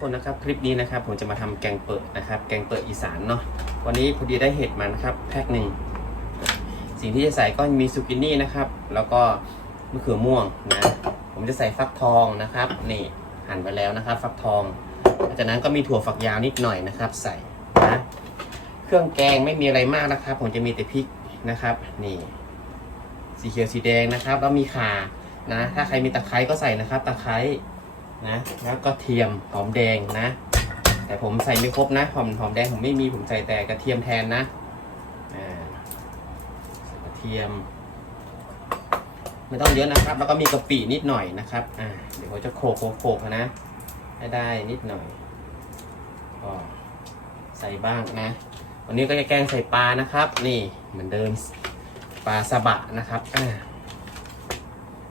คนนะครับคลิปนี้นะครับผมจะมาทำแกงเปิดนะครับ แกงเปิดอีสานเนาะวันนี้พอดีได้เห็ดมานะครับแพ็คหนึ่งสิ่งที่จะใส่ก็มีซูกินี่นะครับ แล้วก็มะเขือม่วงนะผมจะใส่ฟักทองนะครับนี่หั่นไปแล้วนะครับ ฟักทองหลังจากนั้นก็มีถั่วฝักยาวนิดหน่อยนะครับ ใส่นะเครื่องแกงไม่มีอะไรมากนะครับ ผมจะมีแต่พริกนะครับ นี่ สีเขียวสีแดงนะครับ แล้วมีข่านะ ถ้าใครมีตะไคร้ก็ใส่นะครับ ตะไคร้ นะ แล้วก็เทียมหอมแดงนะ แต่ผมใส่ไม่ครบนะหอมหอมแดงผมไม่มีผมใส่แต่กระเทียมแทนนะอ่ากระเทียม ไม่ต้องเยอะนะครับ แล้วก็มีกะปินิดหน่อยนะครับอ่าเดี๋ยวผมจะโขลกโขลกนะให้ได้นิดหน่อยก็ใส่บ้างนะวันนี้ก็จะแกงใส่ปลานะครับ นี่เหมือนเดิมปลาสบะนะครับอ่า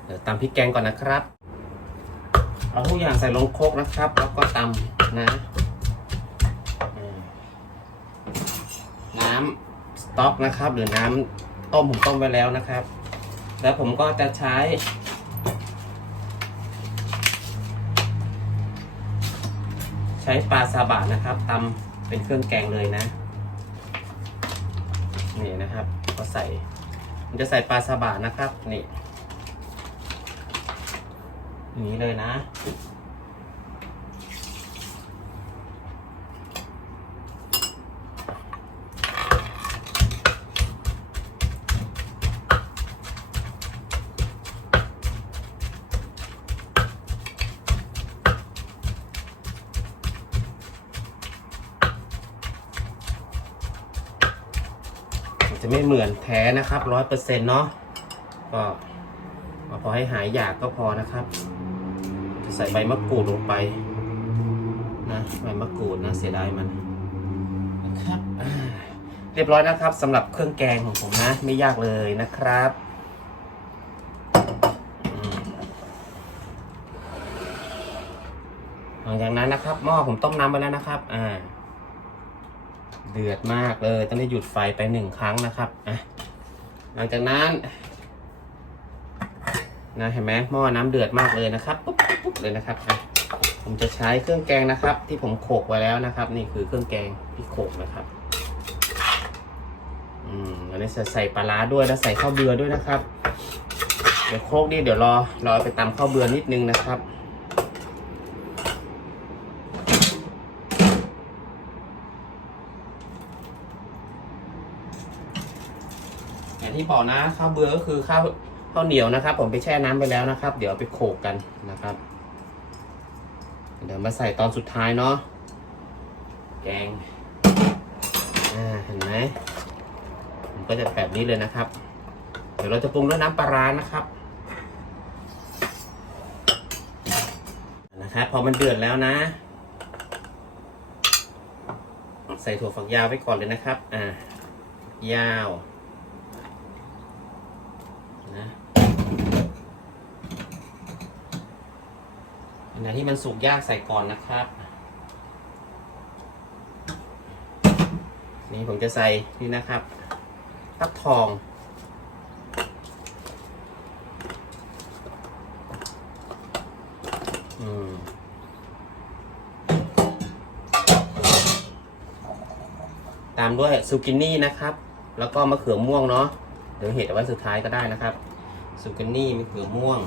เดี๋ยวตำพริกแกงก่อนนะครับ เอาทุกอย่างใส่ลงโคกนะครับ แล้วก็ตำนะ น้ำสต๊อกนะครับ หรือน้ำต้มผมต้มไว้แล้วนะครับ แล้วผมก็จะใช้ใช้ปลาซาบะนะครับตำเป็นเครื่องแกงเลยนะ นี่นะครับ ก็ใส่ผมจะใส่ปลาซาบะนะครับ นี่ อย่างนี้เลยนะ จะไม่เหมือนแท้นะครับร้อยเปอร์เซ็นต์เนาะก็พอให้หายอยากก็พอนะครับ ใส่ใบมะกรูดลงไปนะใบมะกรูดนะเสียดายมันนะครับเรียบร้อยนะครับสำหรับเครื่องแกงของผมนะ ไม่ยากเลยนะครับหลังจากนั้นนะครับหม้อผมต้มน้ำไปแล้วนะครับ อ่า เดือดมากเลยต้องได้หยุดไฟไปหนึ่งครั้งนะครับอะหลังจากนั้น นะเห็นไหมหม้อน้ำเดือดมากเลยนะครับปุ๊บปุ๊บเลยนะครับอะผมจะใช้เครื่องแกงนะครับ ที่ผมโขลกไว้แล้วนะครับ นี่คือเครื่องแกงที่โขลกนะครับอืมอันนี้จะใส่ปลาร้าด้วยแล้วใส่ข้าวเบือด้วยนะครับ เดี๋ยวโคลกนี่เดี๋ยวรอรอไปตำข้าวเบือนิดนึงนะครับอย่างที่บอกนะข้าวเบือก็คือข้าว ข้าวเหนียวนะครับ ผมไปแช่น้ำไปแล้วนะครับ เดี๋ยวไปโขกกันนะครับ เดี๋ยวมาใส่ตอนสุดท้ายเนาะแกงอ่าเห็นไหมมันก็จะแบบนี้เลยนะครับ เดี๋ยวเราจะปรุงด้วยน้ำปลาร้านะครับนะครับพอมันเดือดแล้วนะ ใส่ถั่วฝักยาวไว้ก่อนเลยนะครับ อ่ายาวนะ อันไหนที่มันสุกยากใส่ก่อนนะครับ นี่ผมจะใส่นี่นะครับฟักทอง อืมตามด้วยซูกินี่นะครับ แล้วก็มะเขือม่วงเนาะ เดี๋ยวเห็ดเอาไว้สุดท้ายก็ได้นะครับซูกินี่มะเขือม่วง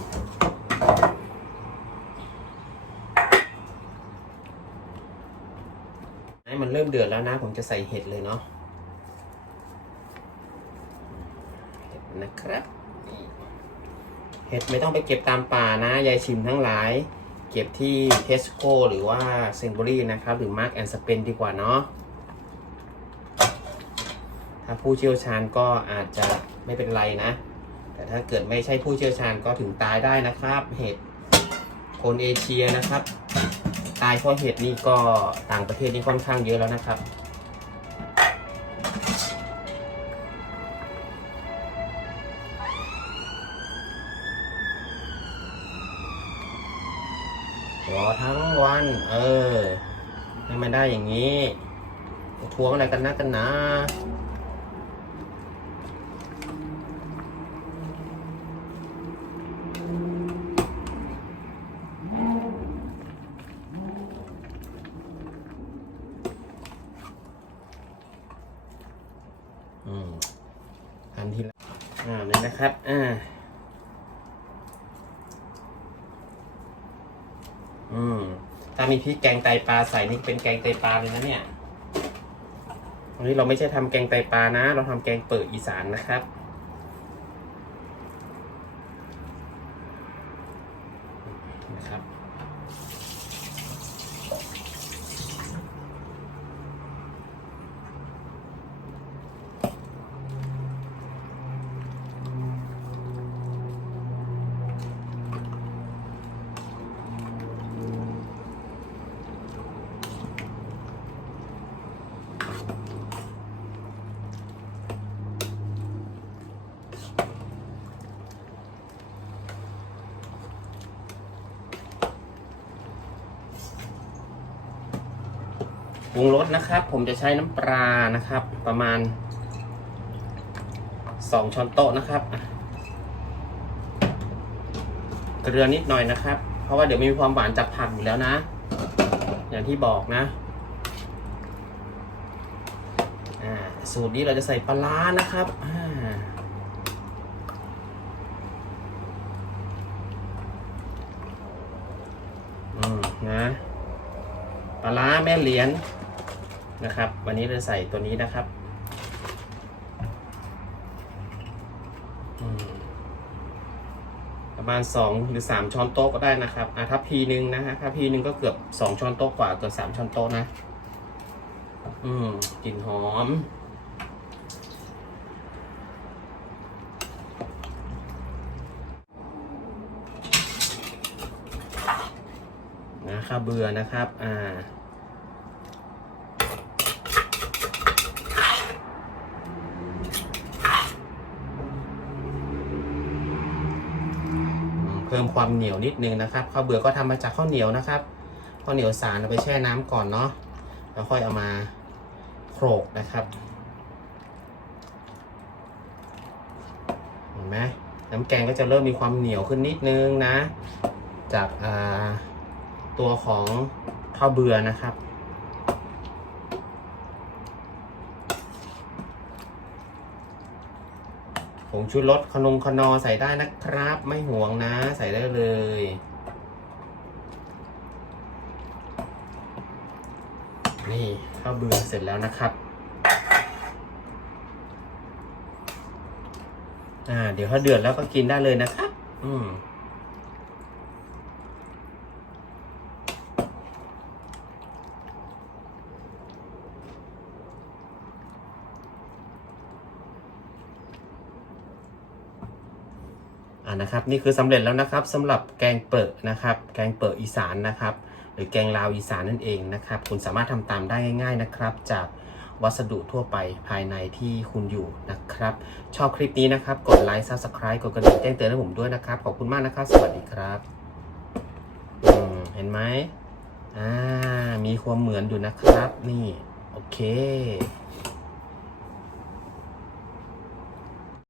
ให้มัน เริ่มเดือดแล้วนะ ผมจะใส่เห็ดเลยเนาะเห็ดนะครับเห็ดไม่ต้องไปเก็บตามป่านะ ยายชิมทั้งหลาย เก็บที่เทสโก้หรือว่าเซนบุรีนะครับ หรือมาร์กแอนด์สเปนดีกว่าเนาะถ้าผู้เชี่ยวชาญก็อาจจะไม่เป็นไรนะ แต่ถ้าเกิดไม่ใช่ผู้เชี่ยวชาญก็ถึงตายได้นะครับ เห็ดคนเอเชียนะครับายเพราะเห็ดนี่ก็ต่างประเทศนี่ค่อนข้างเยอะแล้วนะครับ รอทั้งวัน เออให้มันได้อย่างนี้ทวงอะไรกันนะกันนะ พันทีละอ่านี่นะครับ อ่า อืมถ้ามีพริกแกงไตปลาใส่นี่เป็นแกงไตปลาเลยนะเนี่ยวันนี้เราไม่ใช่ทำแกงไตปลานะ เราทำแกงเปิดอีสานนะครับ ปรุงรสนะครับ ผมจะใช้น้ำปลานะครับ ประมาณสองช้อนโต๊ะนะครับเกลือนิดหน่อยนะครับ เพราะว่าเดี๋ยวมีความหวานจากผักอยู่แล้วนะ อย่างที่บอกนะสูตรนี้เราจะใส่ปลาร้านะครับอ่าอืมนะ ปลาร้าแม่เหรียญ นะครับ วันนี้เราใส่ตัวนี้นะครับประมาณสองหรือสามช้อนโต๊ะก็ได้นะครับอะถ้าพีหนึ่งนะฮะถ้าพีหนึ่งก็เกือบสองช้อนโต๊ะกว่าเกือบสามช้อนโต๊ะนะ อืมกลิ่นหอมนะข้าวเบื่อนะครับ อ่า มความเหนียวนิดนึงนะครับข้าวเบื่อก็ทำมาจากข้าวเหนียวนะครับข้าวเหนียวสารเอาไปแช่น้ำก่อนเนาะแล้วค่อยเอามาโขลกนะครับเห็นไหมน้ำแกงก็จะเริ่มมีความเหนียวขึ้นนิดนึงนะ จากตัวของข้าวเบื่อนะครับ ผงชูรสขนงขนอใส่ได้นะครับ ไม่ห่วงนะ ใส่ได้เลย นี่ข้าวเบื่อเสร็จแล้วนะครับอ่าเดี๋ยวถ้าเดือดแล้วก็กินได้เลยนะครับ อืม อ่านะครับนี่คือสำเร็จแล้วนะครับสำหรับแกงเปิดนะครับ แกงเปิดอีสานนะครับ หรือแกงลาวอีสานนั่นเองนะครับ คุณสามารถทำตามได้ง่าย ๆนะครับ จากวัสดุทั่วไปภายในที่คุณอยู่นะครับ ชอบคลิปนี้นะครับ กดไลค์ Subscribe กดกระดิ่งแจ้งเตือนให้ผมด้วยนะครับ ขอบคุณมากนะครับ สวัสดีครับเห็นไหมอ่ามีความเหมือนอยู่นะครับ นี่ โอเค